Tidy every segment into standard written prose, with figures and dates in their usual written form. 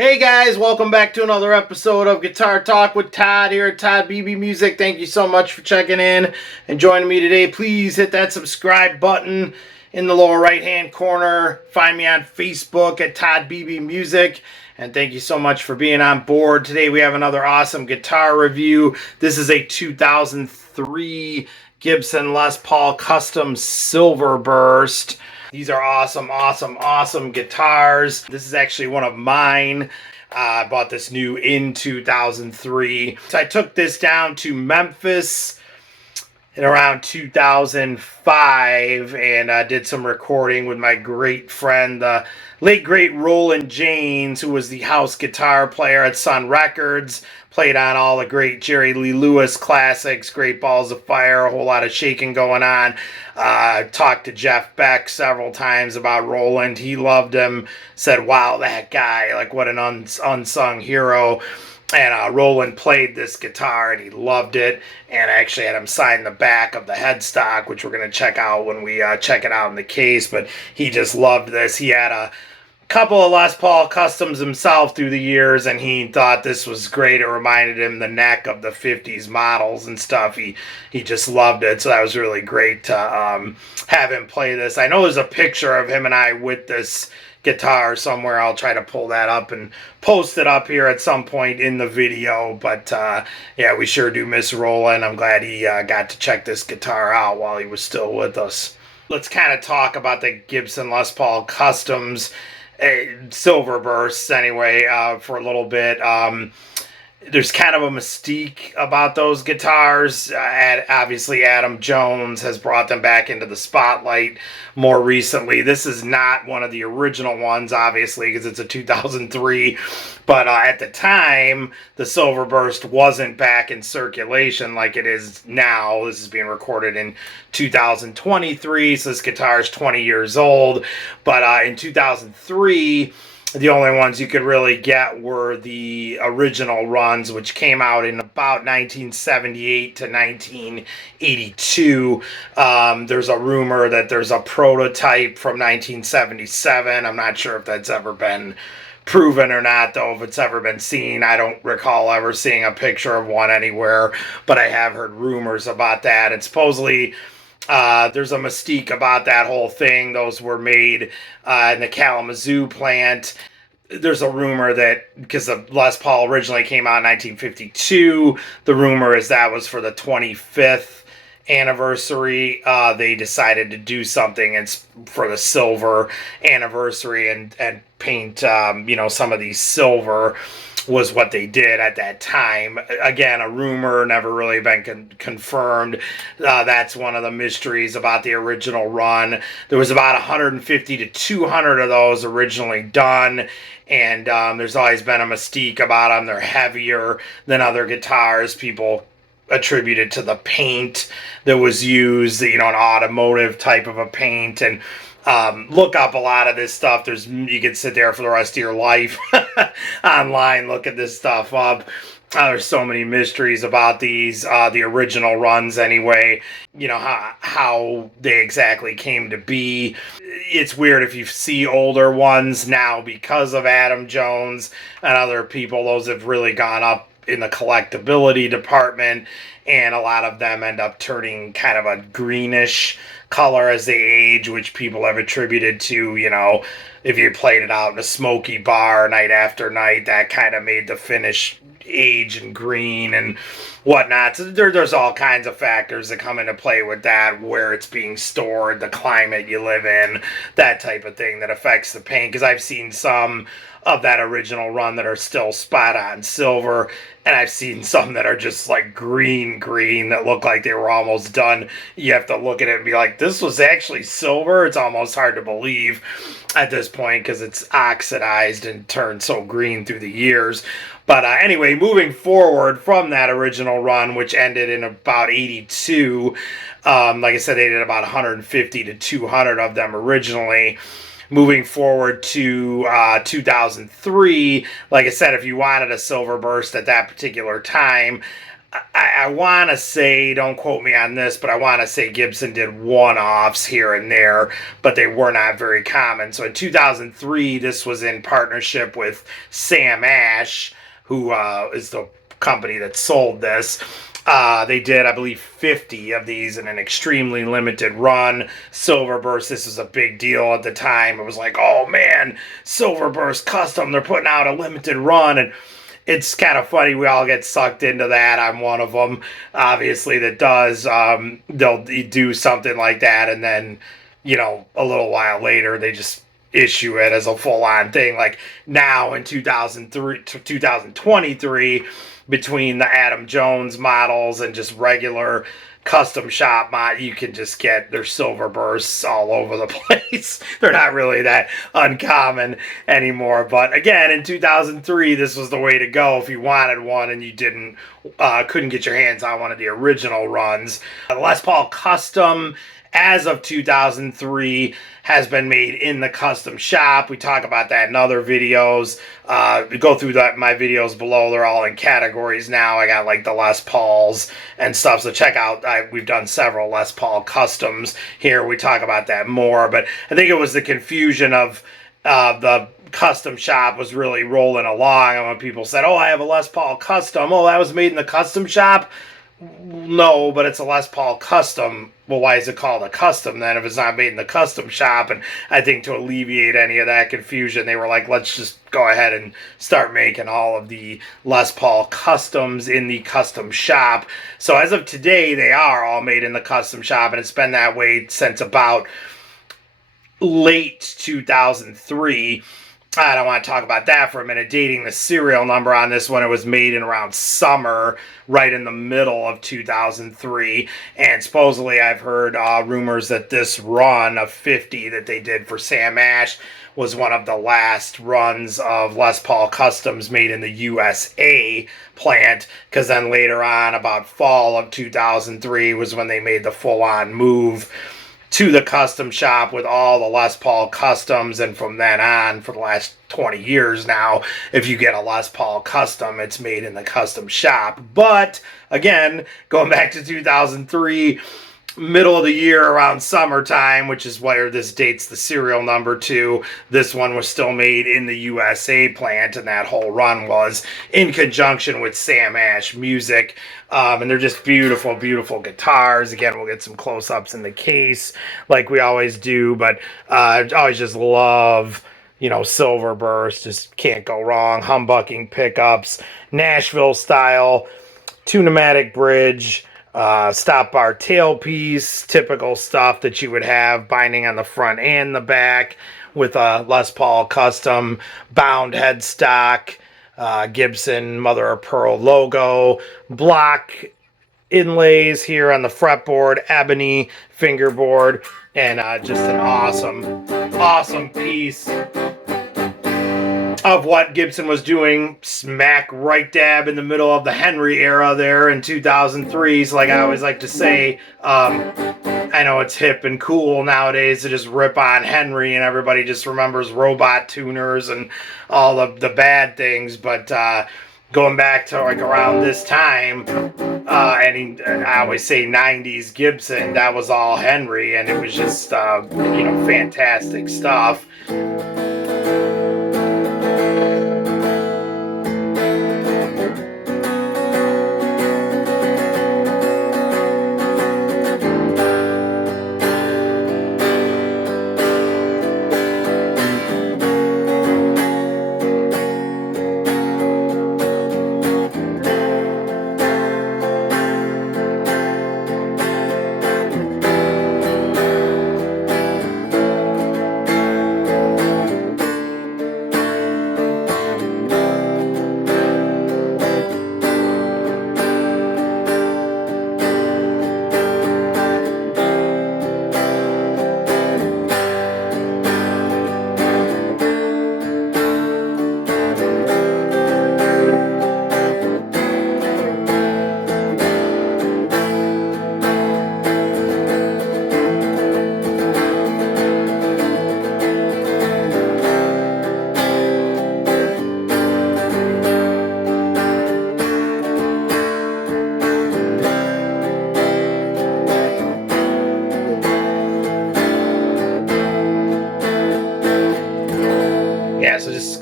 Hey guys, welcome back to another episode of Guitar Talk with Todd here at Todd Beebe Music. Thank you so much for checking in and joining me today. Please hit that subscribe button in the lower right hand corner. Find me on Facebook at Todd Beebe Music. And thank you so much for being on board. Today we have another awesome guitar review. This is a 2003 Gibson Les Paul Custom Silverburst. These are awesome guitars. This is actually one of mine. I bought this new in 2003. So I took this down to Memphis in around 2005 and did some recording with my great friend, the late great Roland James, who was the house guitar player at Sun Records. Played on all the great Jerry Lee Lewis classics, Great Balls of Fire, a whole lot of shaking going on. Talked to Jeff Beck several times about Roland. He loved him, said, wow, that guy, like what an unsung hero. And Roland played this guitar and he loved it, and I actually had him sign the back of the headstock, which we're going to check out when we check it out in the case. But he just loved this. He had a couple of Les Paul Customs himself through the years, and he thought this was great. It reminded him the neck of the 50s models and stuff. He just loved it, so that was really great to have him play this. I know there's a picture of him and I with this guitar somewhere. I'll try to pull that up and post it up here at some point in the video. But yeah, we sure do miss Roland. I'm glad he got to check this guitar out while he was still with us. Let's kind of talk about the Gibson Les Paul Customs Silverbursts anyway for a little bit. There's kind of a mystique about those guitars. Obviously, Adam Jones has brought them back into the spotlight more recently. This is not one of the original ones, obviously, because it's a 2003. But at the time, the Silverburst wasn't back in circulation like it is now. This is being recorded in 2023, so this guitar is 20 years old. But in 2003... the only ones you could really get were the original runs, which came out in about 1978 to 1982. There's a rumor that there's a prototype from 1977. I'm not sure if that's ever been proven or not, though, if it's ever been seen. I don't recall ever seeing a picture of one anywhere, but I have heard rumors about that. And supposedly there's a mystique about that whole thing. Those were made in the Kalamazoo plant. There's a rumor that because the Les Paul originally came out in 1952, the rumor is that was for the 25th anniversary. They decided to do something for the silver anniversary and paint, some of these silver was what they did at that time. Again, a rumor, never really been confirmed. That's one of the mysteries about the original run. There was about 150 to 200 of those originally done, and there's always been a mystique about them. They're heavier than other guitars. People attribute it to the paint that was used, an automotive type of a paint, and look up a lot of this stuff. You can sit there for the rest of your life online, look at this stuff up. There's so many mysteries about these, the original runs anyway, how they exactly came to be. It's weird if you see older ones now because of Adam Jones and other people. Those have really gone up in the collectability department, and a lot of them end up turning kind of a greenish color as they age, which people have attributed to, if you played it out in a smoky bar night after night, that kind of made the finish age and green and whatnot. So there's all kinds of factors that come into play with that, where it's being stored, the climate you live in, that type of thing that affects the paint. Because I've seen some of that original run that are still spot on silver, and I've seen some that are just like green that look like they were almost done. You have to look at it and be like, this was actually silver. It's almost hard to believe at this point because it's oxidized and turned so green through the years. But anyway, moving forward from that original run, which ended in about 82, like I said, they did about 150 to 200 of them originally. Moving forward to 2003, like I said, if you wanted a Silverburst at that particular time, I want to say, don't quote me on this, but I want to say Gibson did one-offs here and there, but they were not very common. So in 2003, this was in partnership with Sam Ash, who is the company that sold this. They did, I believe, 50 of these in an extremely limited run. Silverburst, this was a big deal at the time. It was like, oh man, Silverburst Custom, they're putting out a limited run. And it's kind of funny, we all get sucked into that. I'm one of them, obviously, that does. They'll do something like that, and then, you know, a little while later, they just issue it as a full-on thing. Like now in 2003 to 2023, between the Adam Jones models and just regular custom shop you can just get their Silverbursts all over the place. They're not really that uncommon anymore. But again, in 2003, this was the way to go if you wanted one and you couldn't get your hands on one of the original runs. The Les Paul Custom, as of 2003, has been made in the custom shop. We talk about that in other videos. Go through my videos below. They're all in categories now. I got like the Les Pauls and stuff. So check out, we've done several Les Paul customs here. We talk about that more. But I think it was the confusion of the custom shop was really rolling along. And when people said, oh, I have a Les Paul custom. Oh, that was made in the custom shop? No, but it's a Les Paul custom. Well, why is it called a custom then if it's not made in the custom shop? And I think to alleviate any of that confusion, they were like, let's just go ahead and start making all of the Les Paul customs in the custom shop. So as of today, they are all made in the custom shop, and it's been that way since about late 2003. I don't want to talk about that for a minute. Dating the serial number on this one, it was made in around summer, right in the middle of 2003. And supposedly I've heard rumors that this run of 50 that they did for Sam Ash was one of the last runs of Les Paul customs made in the USA plant, because then later on, about fall of 2003, was when they made the full-on move to the custom shop with all the Les Paul customs. And from then on, for the last 20 years now, if you get a Les Paul custom, it's made in the custom shop. But again, going back to 2003, middle of the year around summertime, which is where this dates the serial number to, this one was still made in the USA plant, and that whole run was in conjunction with Sam Ash Music. And they're just beautiful, beautiful guitars. Again, we'll get some close-ups in the case like we always do, but I always just love, you know, Silverburst. Just can't go wrong. Humbucking pickups, Nashville style, two-pneumatic bridge, stop bar tailpiece, typical stuff that you would have, binding on the front and the back, with a Les Paul custom bound headstock, Gibson mother of pearl logo, block inlays here on the fretboard, ebony fingerboard, and just an awesome piece of what Gibson was doing, smack right dab in the middle of the Henry era there in 2003. So like I always like to say, I know it's hip and cool nowadays to just rip on Henry, and everybody just remembers robot tuners and all the bad things, but going back to like around this time, and I always say 90s Gibson, that was all Henry, and it was just you know, fantastic stuff.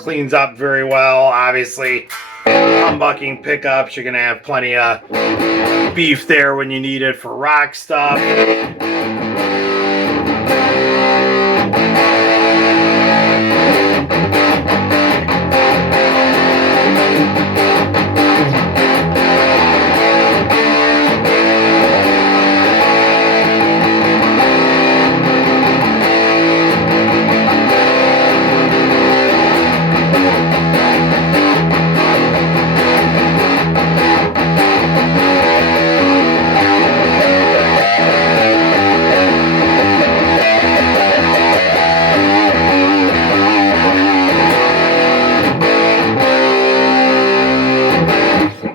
cleans up very well. Obviously, humbucking pickups, you're going to have plenty of beef there when you need it for rock stuff.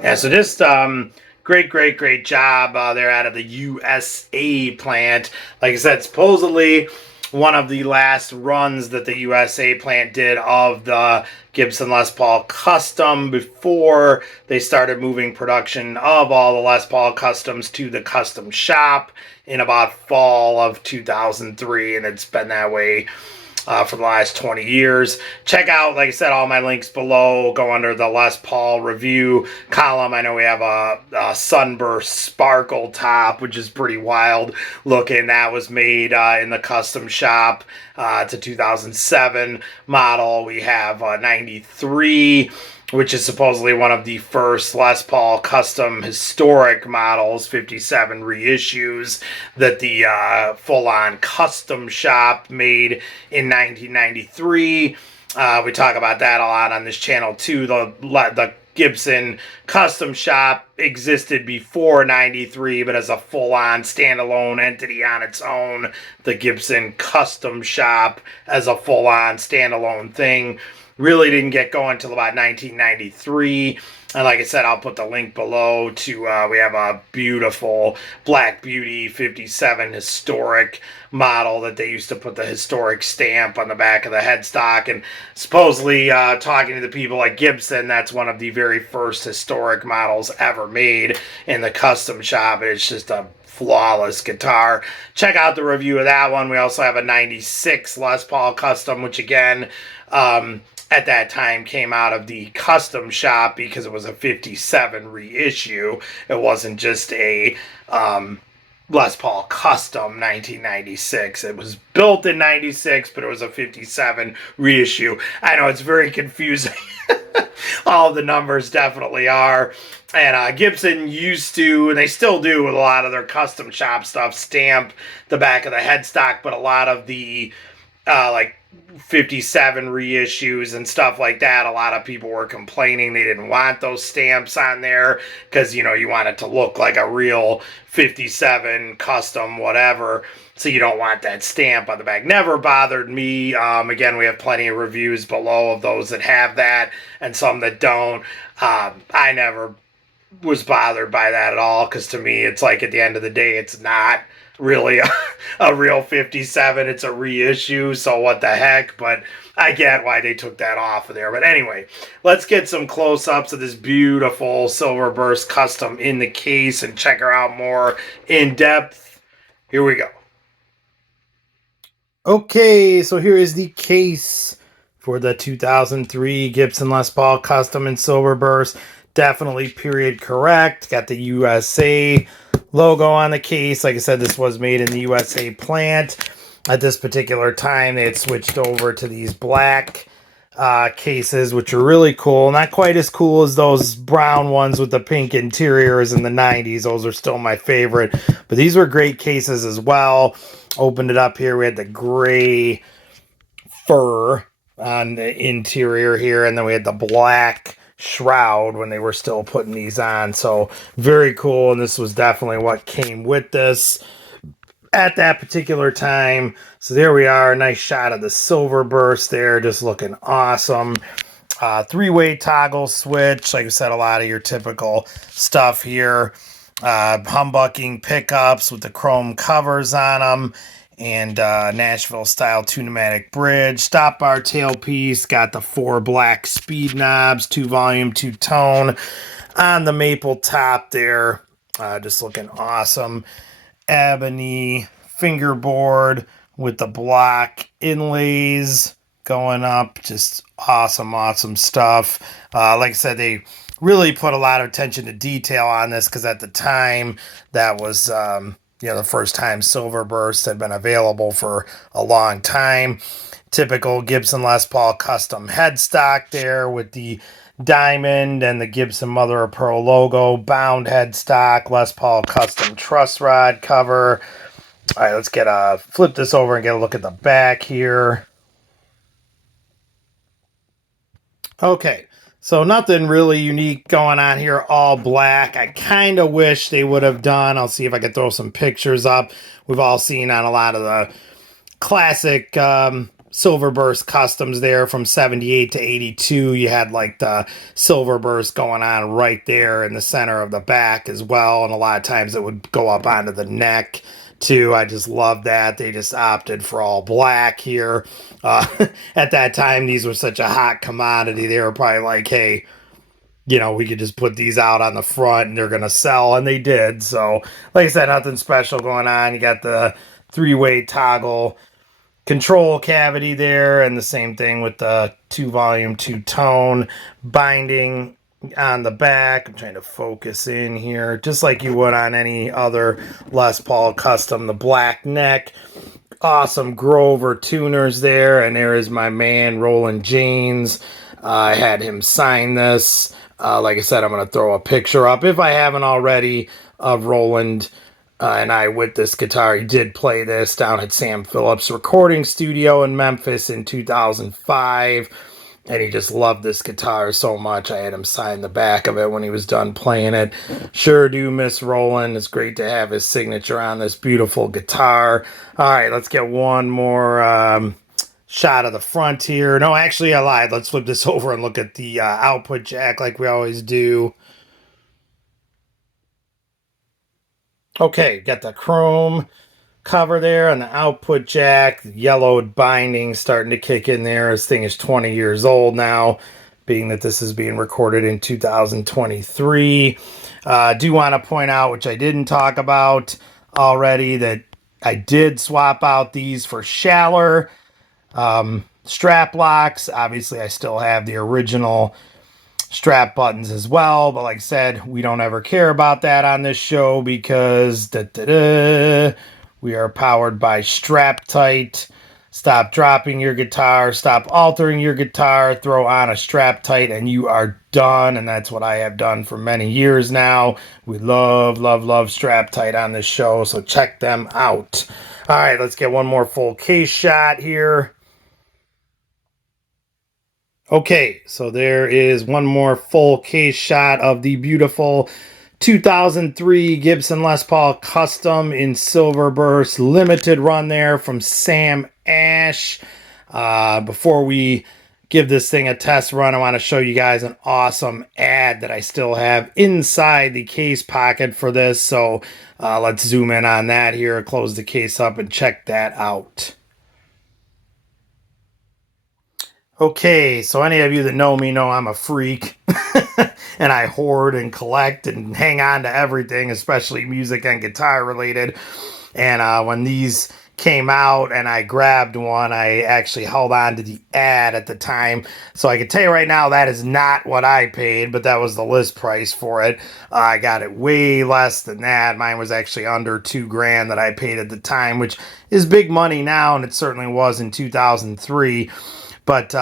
Yeah, so just great job there out of the USA plant. Like I said, supposedly one of the last runs that the USA plant did of the Gibson Les Paul Custom before they started moving production of all the Les Paul Customs to the custom shop in about fall of 2003, and it's been that way for the last 20 years. Check out, like I said, all my links below. Go under the Les Paul review column. I know we have a Sunburst Sparkle top, which is pretty wild looking. That was made in the custom shop. It's a 2007 model. We have 93, which is supposedly one of the first Les Paul custom historic models, 57 reissues that the full-on custom shop made in 1993. We talk about that a lot on this channel too. The Gibson custom shop existed before 93, but as a full-on standalone entity on its own, the Gibson custom shop as a full-on standalone thing really didn't get going until about 1993. And like I said, I'll put the link below to, we have a beautiful Black Beauty 57 historic model that they used to put the historic stamp on the back of the headstock. And supposedly, talking to the people at Gibson, that's one of the very first historic models ever made in the custom shop. And it's just a flawless guitar. Check out the review of that one. We also have a 96 Les Paul Custom, which again, at that time came out of the custom shop because it was a 57 reissue. It wasn't just a Les Paul Custom 1996. It was built in 96, but it was a 57 reissue. I know it's very confusing. All of the numbers definitely are. And Gibson used to, and they still do with a lot of their custom shop stuff, stamp the back of the headstock, but a lot of the like 57 reissues and stuff like that, a lot of people were complaining they didn't want those stamps on there because, you know, you want it to look like a real 57 custom whatever, so you don't want that stamp on the back. Never bothered me. Again, we have plenty of reviews below of those that have that and some that don't. I never was bothered by that at all because to me it's like at the end of the day it's not really a real 57. It's a reissue, so what the heck. But I get why they took that off of there. But anyway, let's get some close-ups of this beautiful Silverburst custom in the case and check her out more in depth. Here we go. Okay, so here is the case for the 2003 Gibson Les Paul Custom in Silverburst. Definitely period correct. Got the USA logo on the case. Like I said, this was made in the USA plant. At this particular time, they had switched over to these black cases, which are really cool. Not quite as cool as those brown ones with the pink interiors in the 90s. Those are still my favorite. But these were great cases as well. Opened it up here. We had the gray fur on the interior here. And then we had the black shroud when they were still putting these on. So very cool, and this was definitely what came with this at that particular time. So there we are, a nice shot of the Silverburst there, just looking awesome. Three-way toggle switch, like I said, a lot of your typical stuff here. Humbucking pickups with the chrome covers on them, and Nashville style 2-pneumatic bridge. Stop bar tailpiece, got the 4 black speed knobs, 2 volume, 2 tone on the maple top there. Just looking awesome. Ebony fingerboard with the block inlays going up. Just awesome, awesome stuff. Like I said, they really put a lot of attention to detail on this because at the time that was the first time Silverburst had been available for a long time. Typical Gibson Les Paul custom headstock there with the diamond and the Gibson mother of pearl logo, bound headstock, Les Paul custom truss rod cover. All right, let's flip this over and get a look at the back here. Okay, so nothing really unique going on here, all black. I kind of wish they would have done, I'll see if I can throw some pictures up. We've all seen on a lot of the classic Silverburst customs there from 78 to 82. You had like the Silverburst going on right there in the center of the back as well. And a lot of times it would go up onto the neck too. I just love that. They just opted for all black here. At that time, these were such a hot commodity. They were probably like, hey, we could just put these out on the front and they're going to sell. And they did. So, like I said, nothing special going on. You got the three-way toggle control cavity there, and the same thing with the 2-volume, 2-tone binding on the back. I'm trying to focus in here, just like you would on any other Les Paul custom. The black neck, awesome Grover tuners there, and there is my man Roland James. I had him sign this. Like I said, I'm going to throw a picture up if I haven't already of Roland and I with this guitar. He did play this down at Sam Phillips recording studio in Memphis in 2005. And he just loved this guitar so much. I had him sign the back of it when he was done playing it. Sure do miss Roland. It's great to have his signature on this beautiful guitar. All right, let's get one more shot of the front here. No, actually, I lied. Let's flip this over and look at the output jack like we always do. Okay, got the chrome cover there and the output jack. The yellowed binding starting to kick in there. This thing is 20 years old now, being that this is being recorded in 2023. I do want to point out, which I didn't talk about already, that I did swap out these for Schaller strap locks. Obviously, I still have the original strap buttons as well, but like I said, we don't ever care about that on this show because we are powered by Strap Tight. Stop dropping your guitar, stop altering your guitar, throw on a Strap Tight, and you are done. And that's what I have done for many years now. We love, love, love Strap Tight on this show, so check them out. All right, let's get one more full case shot here. Okay, so there is one more full case shot of the beautiful 2003 Gibson Les Paul Custom in Silverburst limited run there from Sam Ash. Before we give this thing a test run, I want to show you guys an awesome ad that I still have inside the case pocket for this. So let's zoom in on that here, close the case up and check that out. Okay, so any of you that know me know I'm a freak and I hoard and collect and hang on to everything, especially music and guitar related. And when these came out and I grabbed one, I actually held on to the ad at the time. So I can tell you right now, that is not what I paid, but that was the list price for it. I got it way less than that. Mine was actually under $2,000 that I paid at the time, which is big money now, and it certainly was in 2003. But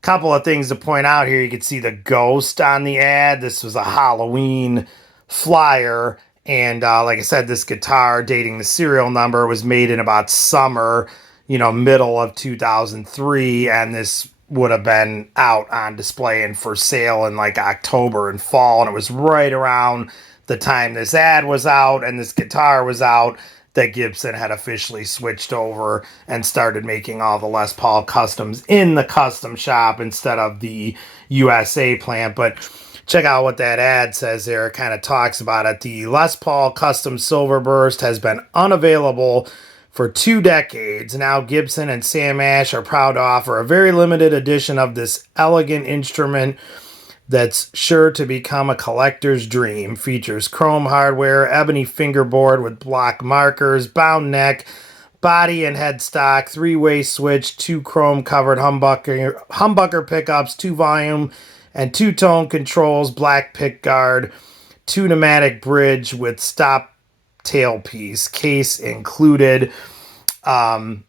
couple of things to point out here. You can see the ghost on the ad. This was a Halloween flyer. And like I said, this guitar, dating the serial number, was made in about summer, middle of 2003. And this would have been out on display and for sale in like October and fall. And it was right around the time this ad was out and this guitar was out that Gibson had officially switched over and started making all the Les Paul customs in the custom shop instead of the USA plant. But check out what that ad says there. It kind of talks about it. The Les Paul Custom Silverburst has been unavailable for 2 decades. Now Gibson and Sam Ash are proud to offer a very limited edition of this elegant instrument that's sure to become a collector's dream. Features chrome hardware, ebony fingerboard with block markers, bound neck, body and headstock, 3-way switch, 2 chrome covered humbucker pickups, 2 volume and 2 tone controls, black pick guard, 2 pneumatic bridge with stop tailpiece, case included.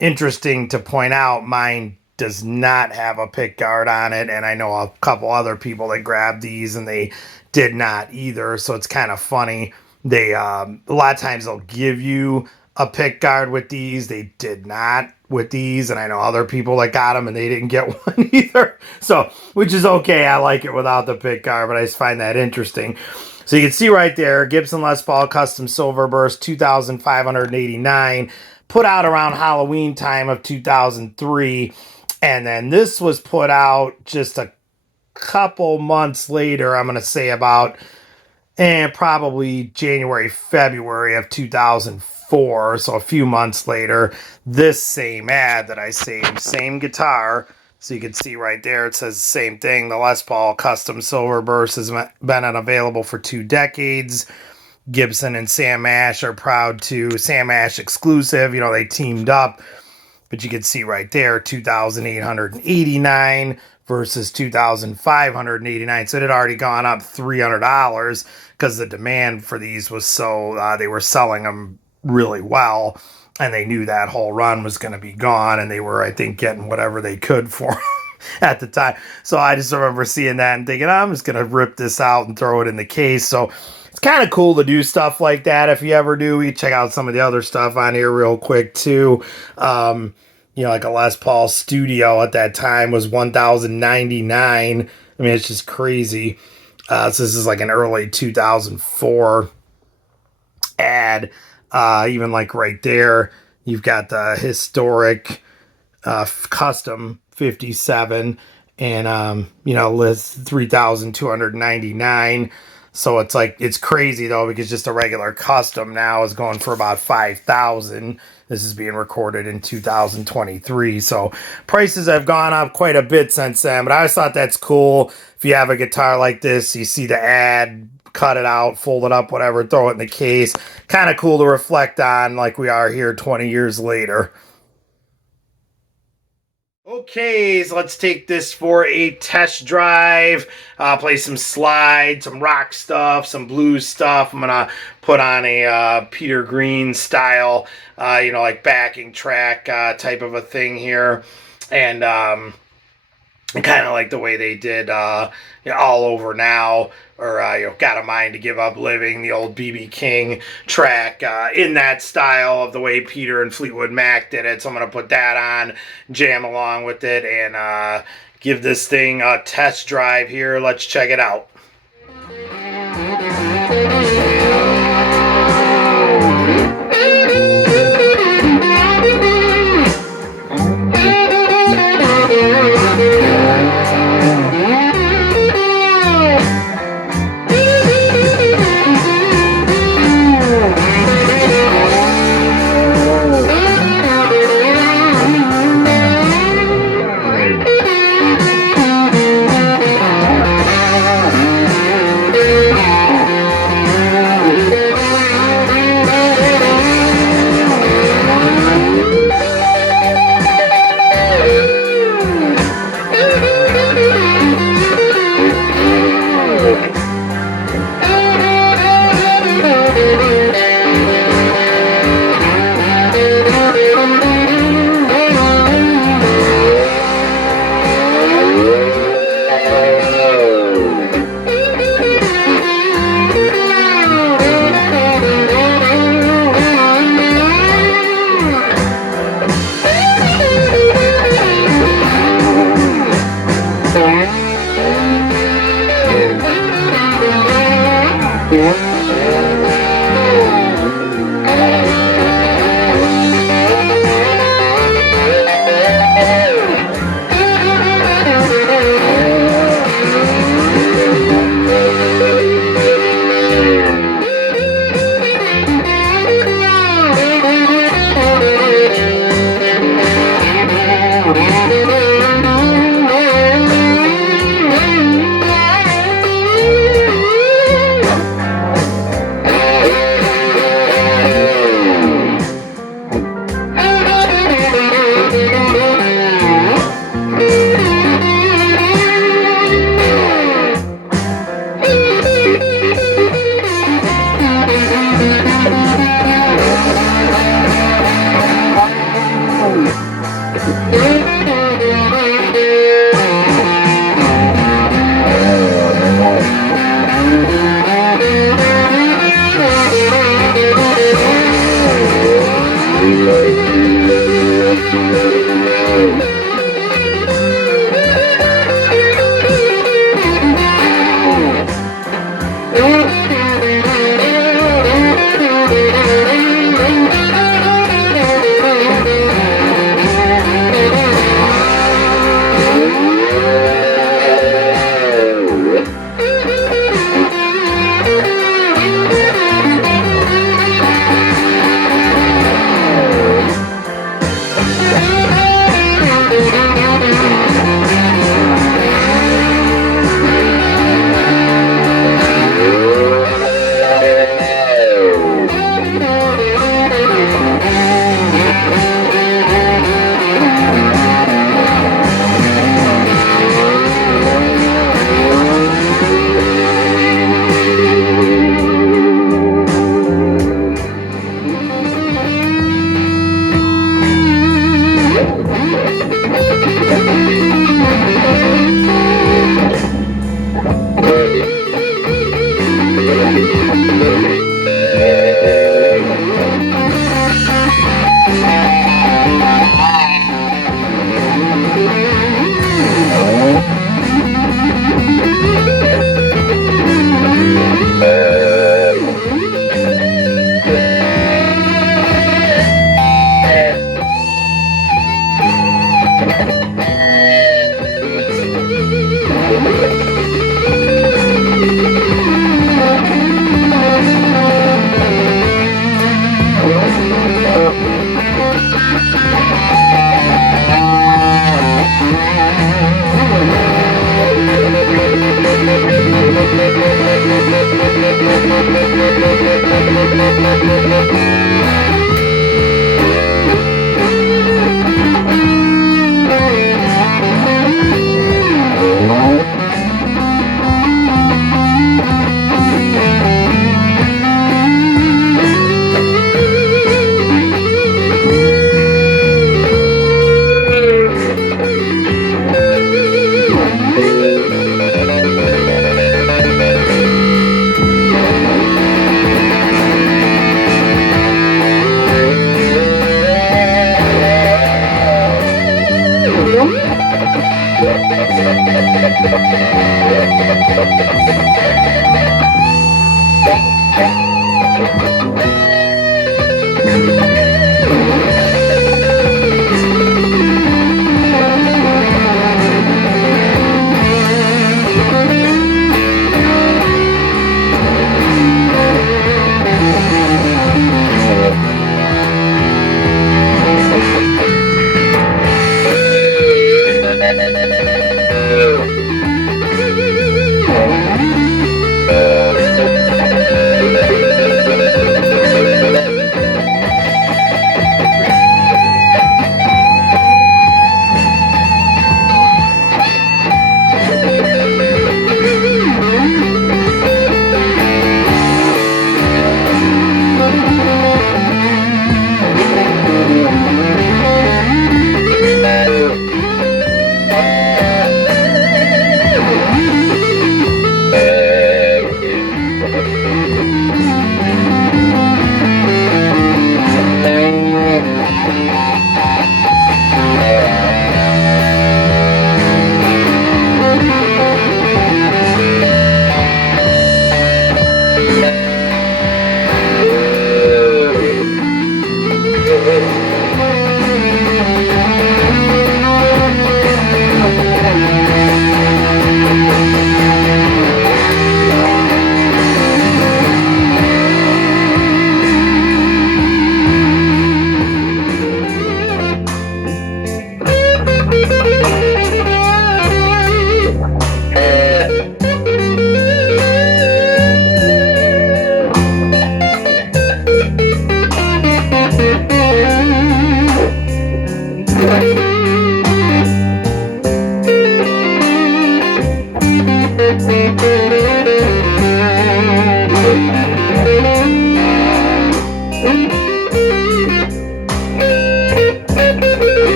Interesting to point out, mine does not have a pick guard on it, and I know a couple other people that grabbed these and they did not either, so it's kind of funny. They a lot of times they'll give you a pick guard with these. They did not with these, and I know other people that got them and they didn't get one either, so which is okay. I like it without the pick guard, but I just find that interesting. So you can see right there, Gibson Les Paul Custom Silverburst, $2,589, put out around Halloween time of 2003, and then this was put out just a couple months later. I'm going to say about probably January, February of 2004, so a few months later. This same ad that I saved, same guitar. So you can see right there, it says the same thing. The Les Paul Custom Silverburst has been unavailable for 2 decades. Gibson and Sam Ash are proud to. Sam Ash exclusive, you know, they teamed up. But you can see right there, $2,889 versus $2,589. So it had already gone up $300 because the demand for these was so, they were selling them really well. And they knew that whole run was going to be gone, and they were, I think, getting whatever they could for them at the time. So I just remember seeing that and thinking, I'm just going to rip this out and throw it in the case. So it's kind of cool to do stuff like that. If you ever do, you check out some of the other stuff on here real quick too. You know, like a Les Paul Studio at that time was $1,099. I mean, it's just crazy. So this is like an early 2004 ad. Even like right there, you've got the historic custom 57, and you know, list $3,299. So it's like, it's crazy though, because just a regular custom now is going for about $5,000. This is being recorded in 2023, so prices have gone up quite a bit since then. But I always thought that's cool. If you have a guitar like this, you see the ad, cut it out, fold it up, whatever, throw it in the case. Kind of cool to reflect on, like we are here 20 years later. Okay, so let's take this for a test drive. Play some slide, some rock stuff, some blues stuff. I'm gonna put on a Peter Green style, you know, like backing track type of a thing here, and kind of like the way they did you know, All Over Now, or you know, Got a Mind to Give Up Living, the old BB King track, in that style of the way Peter and Fleetwood Mac did it. So I'm going to put that on, jam along with it, and give this thing a test drive here. Let's check it out.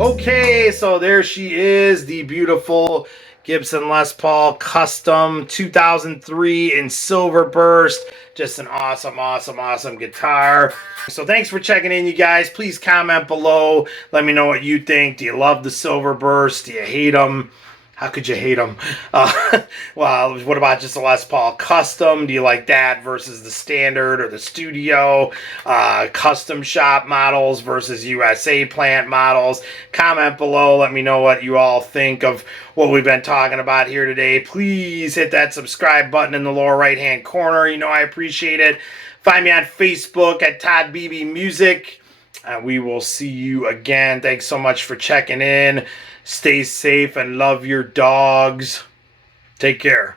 Okay, so there she is, the beautiful Gibson Les Paul Custom 2003 in Silverburst. Just an awesome guitar. So thanks for checking in, you guys. Please comment below. Let me know what you think. Do you love the Silverburst? Do you hate them? How could you hate them? Well, what about just a Les Paul Custom? Do you like that versus the standard or the studio? Custom shop models versus USA plant models? Comment below. Let me know what you all think of what we've been talking about here today. Please hit that subscribe button in the lower right-hand corner. You know I appreciate it. Find me on Facebook at Todd Beebe Music. We will see you again. Thanks so much for checking in. Stay safe and love your dogs. Take care.